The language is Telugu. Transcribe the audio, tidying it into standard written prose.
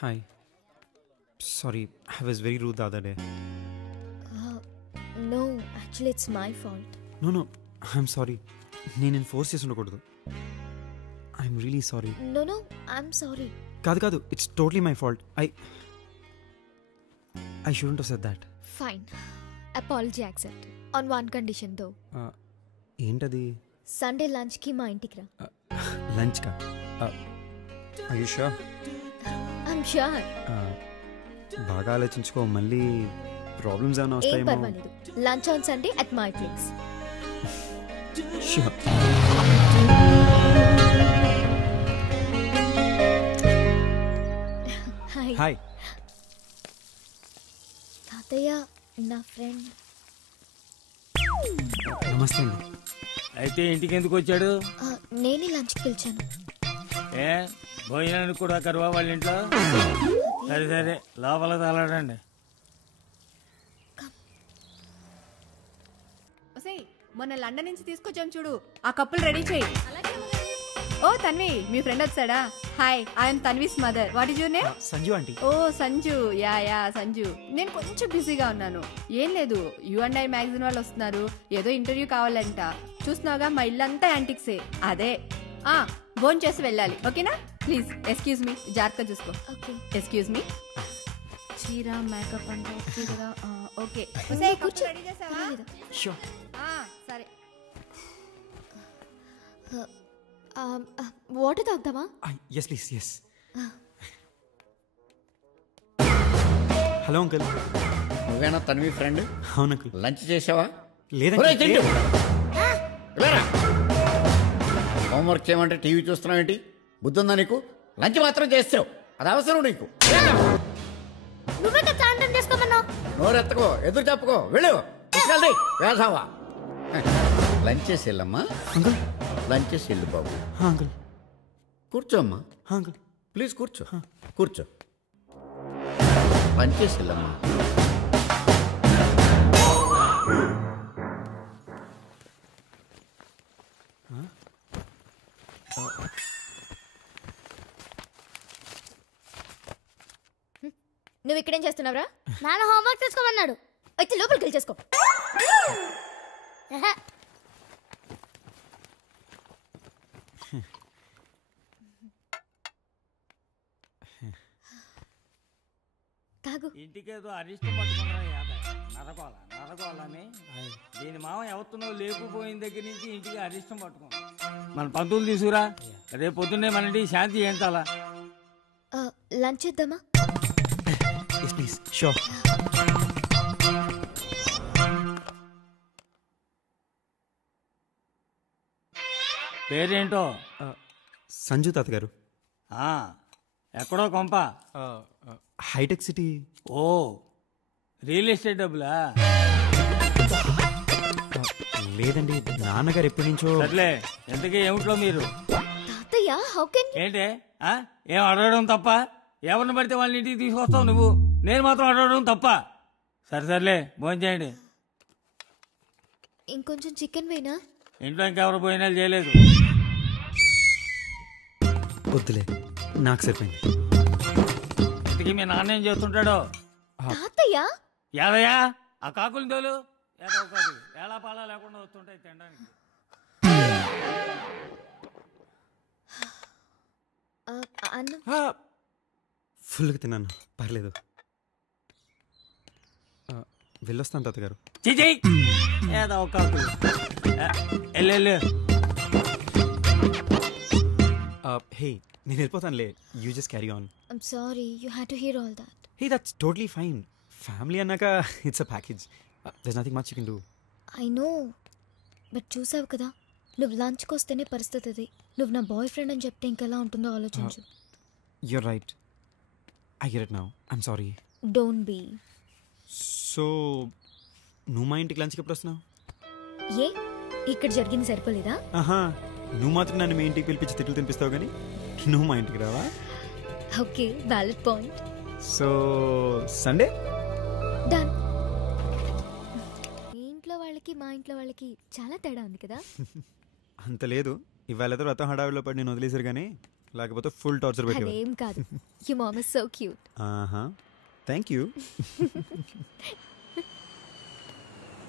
Hi. Sorry, I was very rude the other day. No, actually it's my fault. No, I'm sorry. నేను ఫోర్స్ చేసి ఉండకూడదు. I'm really sorry. No, I'm sorry. కాదు, it's totally my fault. I shouldn't have said that. Fine. Apology accepted. On one condition though. ఏంటది? Sunday lunch కి మా ఇంటికి రా. లంచ్ కా? Are you sure? I'm sure. బాగా ఆలోచించుకో, మళ్ళీ ప్రాబ్లమ్స్ ఏమైనా ఏం వస్తాయేమో. పర్వాలేదు. Lunch on Sunday at my place. Sure. Hi. తాతయ్య నా ఫ్రెండ్. నమస్తే అండి. అయితే ఇంటికి ఎందుకు వచ్చాడు? నేనే లంచ్కి పిలిచాను. ఏ భోజనానికి కూడా కరువా వాళ్ళ ఇంట్లో? సరే లోపల తలాడండి. మొన్న లండన్ నుంచి తీసుకొచ్చాం చూడు, ఆ కప్పులు రెడీ చేయి. ఓ తన్వి, మీ ఫ్రెండ్ వచ్చాడా? Hi, I'm Tanvi's mother. What is your name? Sanju aunty. Oh Sanju, yeah Sanju. నేను కొంచెం బిజీగా ఉన్నాను. ఏం లేదు, U&I మ్యాగజైన్ వాళ్ళు వస్తున్నారు, ఏదో ఇంటర్వ్యూ కావాలంట. చూస్తున్నావుగా మా ఇల్లంతా యాంటిక్సే. అదే భోజనం చేసి వెళ్ళాలి, ఓకేనా? ప్లీజ్ ఎక్స్క్యూజ్ మీ, జాగ్రత్తగా చూసుకో. ఓకే. Excuse me. చీర మేకప్ అంటే ఓకే కదా? ఓకే. కూర్చో. రెడీ చేసావా? Sure. సరే. వాటర్ తాగుతావా? Yes, please, yes. Hello uncle. నువ్వేనా తన్వి ఫ్రెండ్? అవును అంకుల్. లంచ్ చేసావా? లేదండి. హోంవర్క్ చేయమంటే టీవీ చూస్తున్నావు ఏంటి? బుద్ధుందా నీకు? లంచ్ మాత్రం చేస్తావు, అది అవసరం నీకు. నువ్వే కదా సాయంత్రం చేసుకోమన్నావు. నోరెత్తకో, ఎదురు చెప్పుకో, వెళ్ళు. తీసుకెళ్ళి వేసావా? లంచ్ చేసి వెళ్ళమ్మా. అంకుల్. లంచ్ చేసి వెళ్ళు బాబు. అంకుల్. కూర్చోమ్మా. అంకుల్ ప్లీజ్ కూర్చో. కూర్చో. లంచ్ చేసి వెళ్ళమ్మా. నువ్వు ఇక్కడేం చేస్తున్నావురా? నాన్న హోంవర్క్ చేసుకోమన్నాడు. అయితే లోపలికి వెళ్ళి చేసుకో. తాగు. ఇంటికేదో అరిష్టం పట్టుకున్నా నరకోలని దీని మామ ఎవరినో లేకపోయిన దగ్గర నుంచి ఇంటికి అరిష్టం పట్టుకున్నా. మన పంతులు తీసుకురా, రేపు పొద్దున్నే మన ఇంటికి శాంతి ఏంటాలా? లంచ్ చేద్దామా? Yes, please. Sure. పేరేంటో? సంజు తాతగారు. ఎక్కడో కొంప? Hitech city. ఓ, రియల్ ఎస్టేట్ డబ్బులా? లేదండి, నాన్నగారు ఎప్పటి నుంచో. సర్లే, ఎంతకీ ఏమిట్లో మీరు? తాతయ్య హౌ కెన్ ఏంటే ఏం అడగడం తప్ప? ఎవరిని పడితే వాళ్ళ ఇంటికి తీసుకొస్తావు నువ్వు, నేను మాత్రం అడగడం తప్ప? సర్లే భోజనం చేయండి. ఇంకొంచెం చికెన్ వేనా? ఇంట్లో ఇంకెవరు భోజనాలు చేయలేదు. వద్దులే, నాకు సరిపోయింది. ఇంతకీ మీ నాన్న ఏం చేస్తుంటాడో? తాతయ్య యాదయ్యా, ఆ కాకులు తోలు. ఏదో ఒకటి ఎలా పాలా లేకుండా వస్తుంటాయి తినడానికి. అన్నం ఫుల్గా తిన్నాను, పర్లేదు. వెళ్ళొస్తాను తాతగారు. చిజయ్, ఏదో ఒక కాకులు. వెళ్ళు. హే, నేను వెళ్ళిపోతానులే. You just carry on. I'm sorry you had to hear all that. Hey, that's totally fine. Family అన్నాక it's a package. There's nothing much you can do. I know, but చూసావు కదా, నువ్వు లంచ్కి వస్తేనే పరిస్థితి అది. నువ్వు నా బాయ్ ఫ్రెండ్ అని చెప్తే ఇంకెలా ఉంటుందో ఆలోచించు. You're right, I get it now. I'm sorry. Don't be. So నువ్వు మా ఇంటికి లంచ్కి ఎప్పుడు వస్తున్నావు? ఏ ఇక్కడ జరిగింది సరిపోలేదా? ఆహా, నువ్వు మాత్రం నన్ను మీ ఇంటికి పిలిపించి తిట్లు తినిపిస్తావు కానీ నువ్వు మా ఇంటికి రావా? Okay, valid point. So Sunday done. మీ ఇంట్లో వాళ్ళకి మా ఇంట్లో వాళ్ళకి చాలా తేడా ఉంది కదా. అంత లేదు. ఇవాళ వ్రతం హడావిలో పడి నేను వదిలేశారు కానీ లేకపోతే ఫుల్ టార్చర్ పెట్టేవారు. అదేం కాదు. You mom is so cute. ఆహా, థ్యాంక్ యూ.